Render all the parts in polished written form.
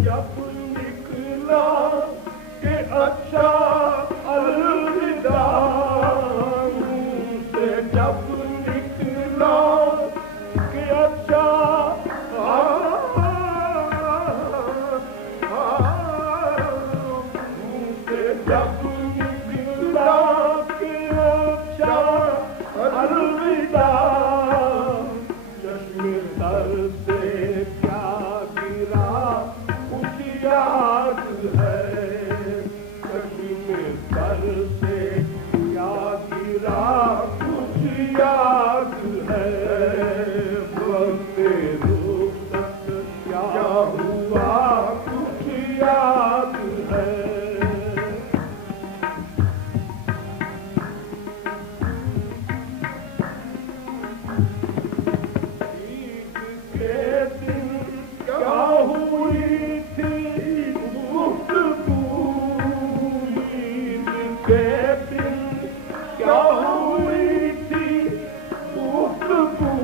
जब निकला के अच्छा अलविदा, मुझसे जब निकला के अच्छा मुझसे जब निकला के अच्छा अलविदा, चश्मे सर से क्या गिरा याद है, चश्मे सर से क्या गिरा कुछ याद है, बंदे रुखसत क्या हुआ कुछ याद है। ईद के दिन क्या हुई थी के दिन क्या हुई थी गुफ्तगू,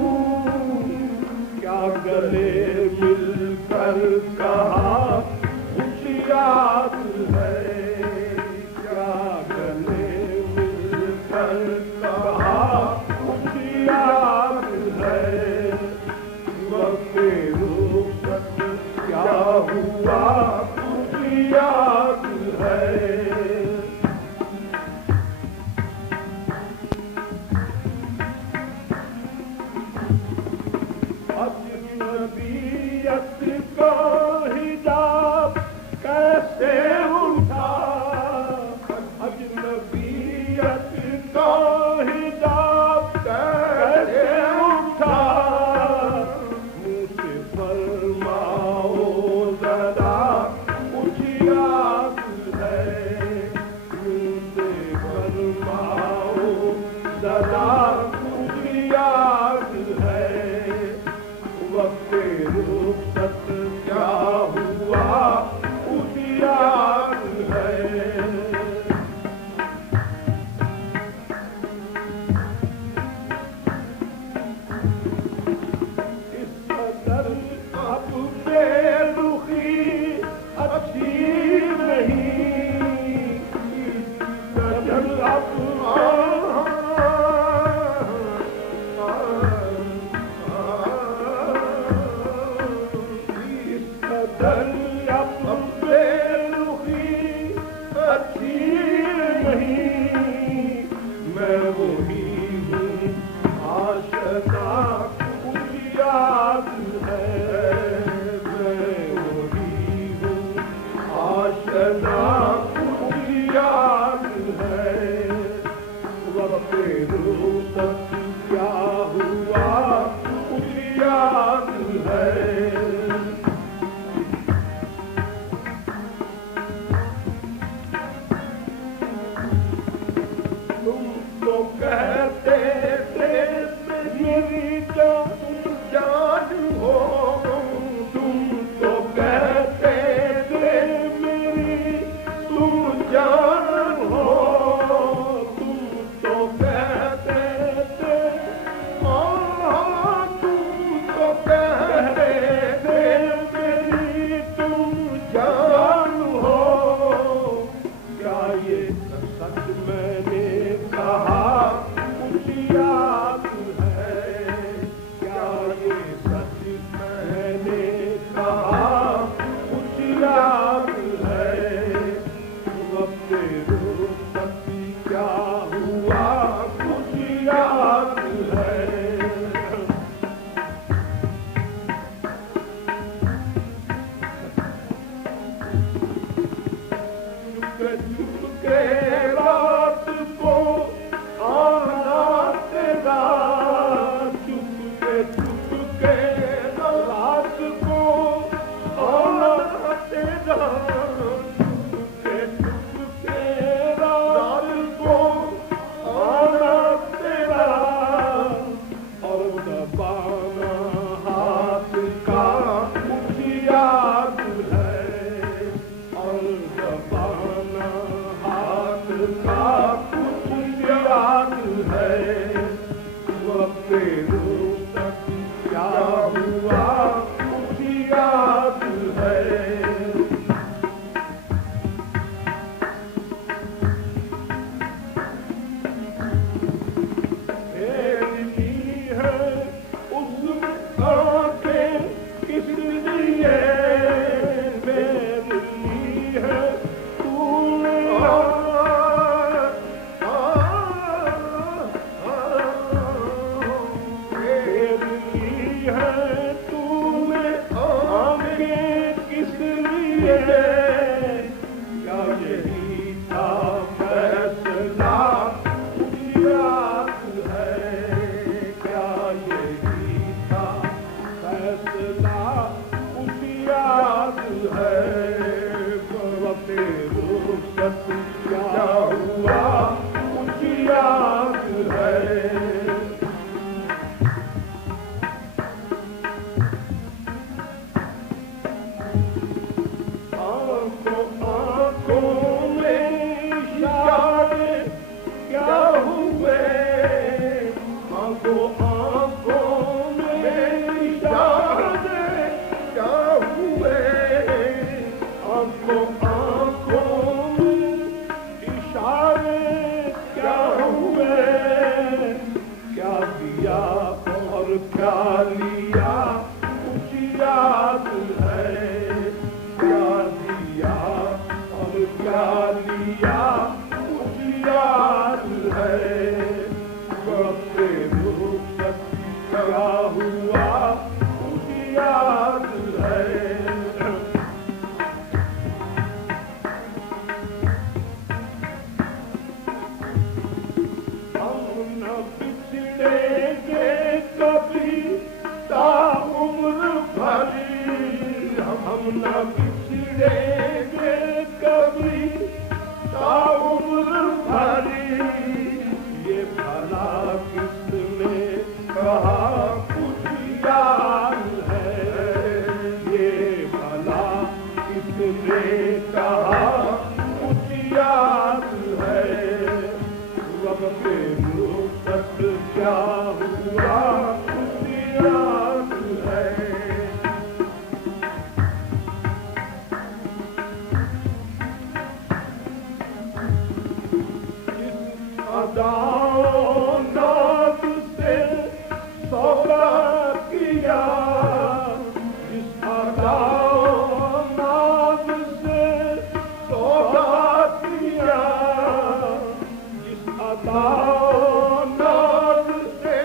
क्या गले मिलकर कहा कुछ याद है, क्या गले मिलकर कहा कुछ याद है, वक्त रुखसत क्या हुआ कुछ याद है। अजनबीयत का हिजाब कैसे उठा, अजनबीयत का हिजाब कैसे उठा, मुझसे फरमाओ जरा कुछ याद है, मुझसे फरमाओ जरा कुछ याद है, वक्त क्या हुआ मुझे याद है। मेरी है उसमें आंखें किस लिए, मेरी है तूने क्या यही था फैसला मुझे याद है। क्या यही था फैसला मुझे याद है। वक़्ते रुख़सत क्या हुआ मुझे याद है। आंखों में इशारे क्या हुए, आंखों में इशारे क्या हुए, आंखों में इशारे क्या हुए। क्या दिया और क्या लिया मुझे याद है। क्या दिया और क्या लिया मुझे याद है। वक़्ते रुख़सत क्या हुआ मुझे याद है। हम न बिछड़ेंगे कभी ताउम्र भरी, हम न बिछड़ेंगे कभी ताउम्र भरी। ये भला किसने कहा मुझे याद है। ये भला किसने कहा मुझे याद है। वक़्ते रुख़सत क्या हुआ मुझे याद है। नाद से सौदा किया, जिस नाद से सौदा किया, जिस नाद से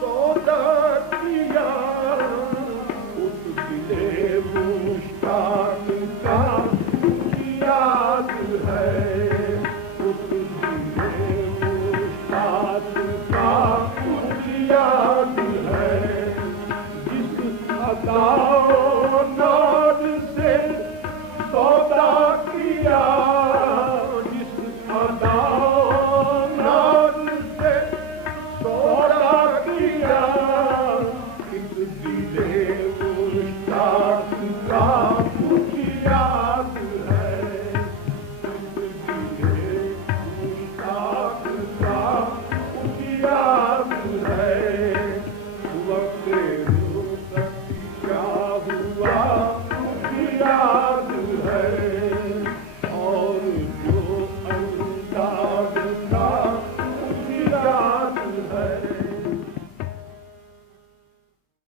सौदा किया, उस दिले मुश्ताक का मुझे याद है। उस दिले मुश्ताक का मुझे याद है। जिस अदा